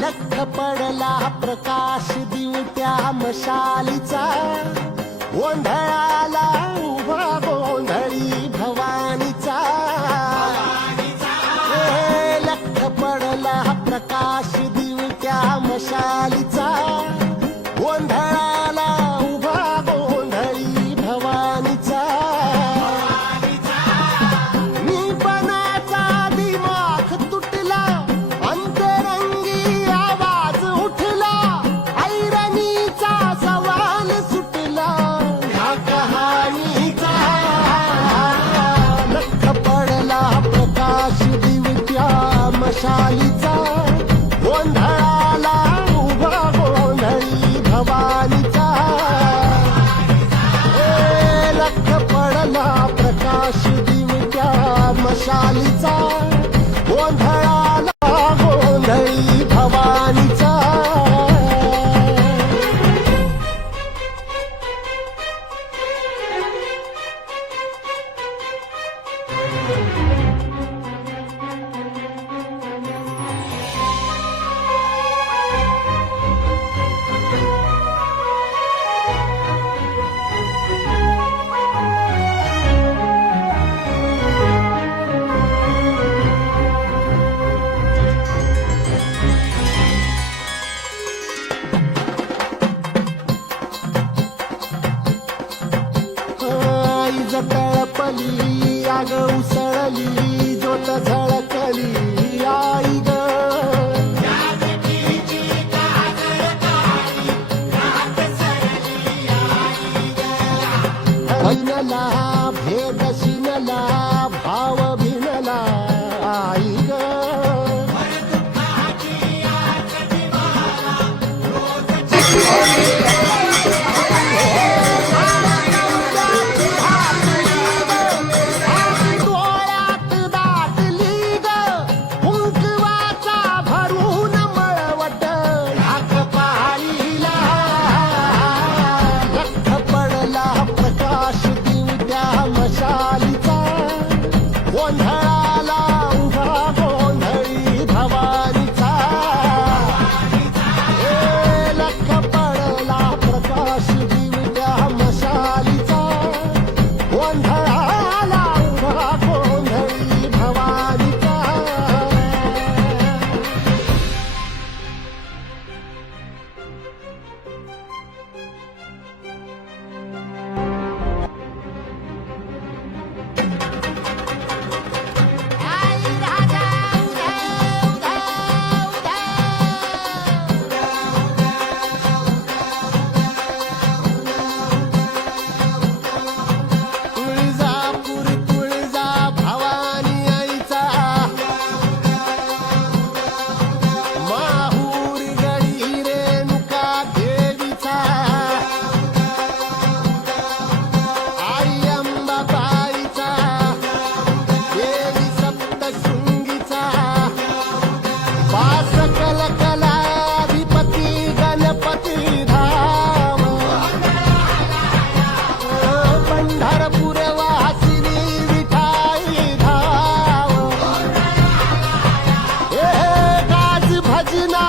लख पडला प्रकाश दिवट्या मशालीचा, गोंधळाला उभा गोंधळी भवानीचा. लख पडला प्रकाश दिवट्या मशालीचा, गोंधळाला उभा गोंधळी भवानीचा. मशालीचा, गोंधळाला उभा गोंधळी भवानीचा. लख पडला प्रकाश दिवट्या मशालीचा, गोंधळाला गोंधळी भवानीचा. तळपली आग उसळली ज्योत झळकली आई ग. ऐनला भेद शिनला भाव भिनला आई ग. गोंधळाला उभा गोंधळी भवानीचा. लख पडला प्रकाश दिवट्या मशालीचा, गोंधळाला उभा गोंधळी भवानीचा. भजना